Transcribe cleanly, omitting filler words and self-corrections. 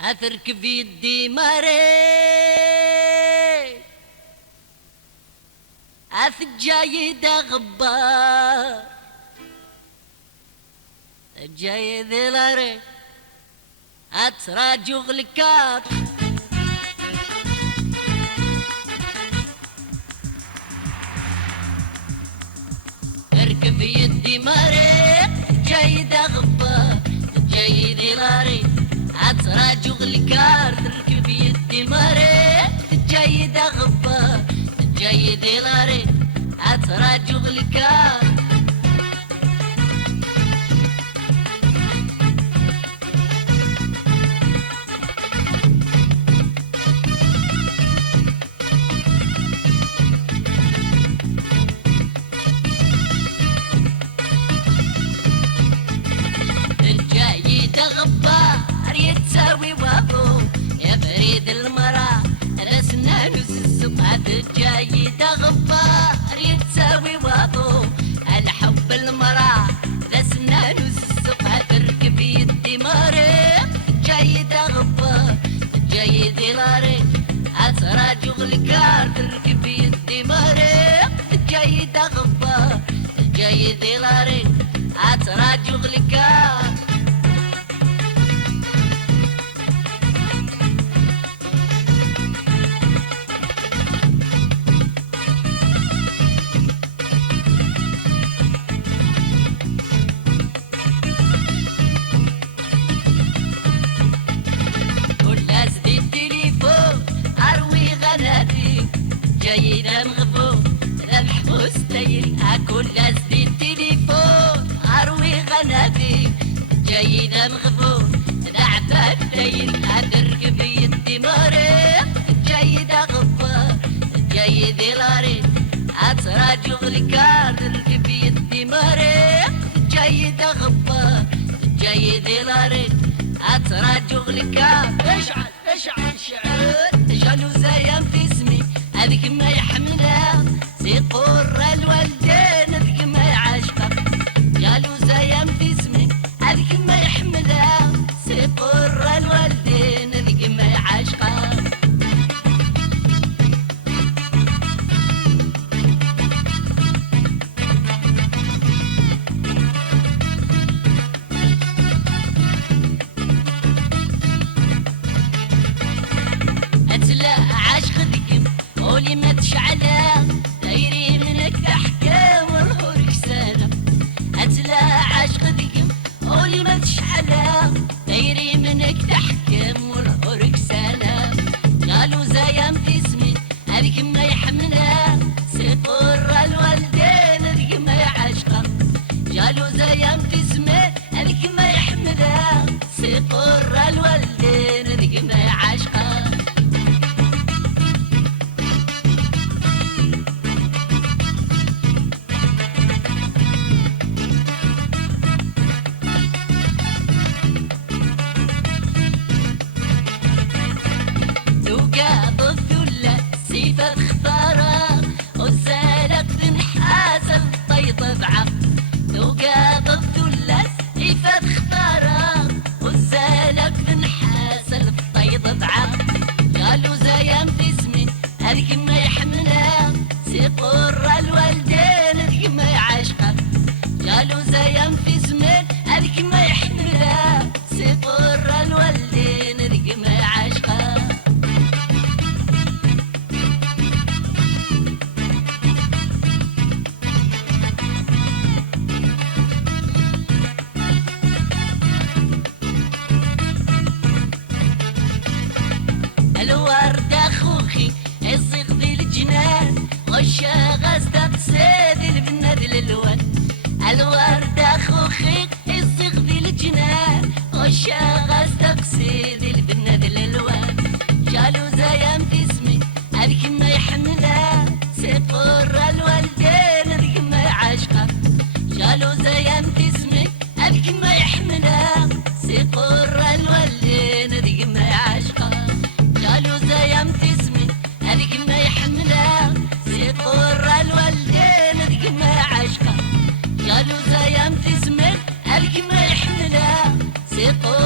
أثرك بيدي ماري أثجايد غبار جايد لاري أتراجو غلكار اركب يدي ماري جايد غبار جايد لاري أتراجو غلكار تركب يدي ماري جايد غبار جايد لاري أتراجو غلكار غبار يتساوي وابو يا فريد المرا راسنا نوس السبعة الجايد غبار يتساوي وابو الحب المرا راسنا نوس السبعة تركب يدي ماري جايد غبار جايد لاري أتراجو غلكار تركب يدي ماري جايد غبار جايد لاري أتراجو غلكار جايد مغفو المحبوس تايري أكل لازدي التليفون أروي غنابي جايد مغفو العباد تايري أدرك بيدي ماري جايد غفار جايد لاري أتراجو غلكار درك بيدي ماري جايد غفار جايد لاري أتراجو غلكار اشعل شعر جالو زايم في اسمي هذيك ما يحملها سيقر الوالدين هذيك ما يعاشقها جالو زايم في اسمي هذيك ما يحملها سيقر الوالدين هذيك ما يعاشقها أتلا عاشق ذيك قولي ما تشعلها دايري منك أحكام والهورك سالة أتلا عاشق ذيك قولي ما تشعلها دايري منك أحكام والهورك سالة قالوا زايم في اسمي هذيك ما يحملها سيقر الوالدين هذيك ما يعاشقها قالوا زايم في اسمي هذيك ما يحملها سيقر الوالدين هذيك ما يعاشقها توقع الثلة سيفة اختارها وزالك تنحاسة طيطة بعق توقع الثلة سيفة اختارها وزالك تنحاسة طيطة بعق قالوا زايم في اسمي هذيك ما يحملها سيقر الوالدين هذيك ما يعاشقها قالوا زايم في اسمي هذيك ما يحملها سيقر الوالدين هذيك ما يعاشقها الورد اخوخي يصيغ ذي الجنان غشا غازدة بسيد البناد الالوان الورد اخوخي يصيغ ذي الجنان غشا غازدة بسيد البناد الالوان جالو زايم في اسمي هذيك ما يحملها سيقر الوالدين هذيك ما يعاشقها جالو زايم في اسمي هذيك ما يحملها سيقر الوالدين هذيك ما يعاشقها جالو زايم في اسمي هذيك ما يحملها سيقر الوالدين هذيك ما يعاشقها جالو زايم في اسمي هذيك ما يحملها سيقر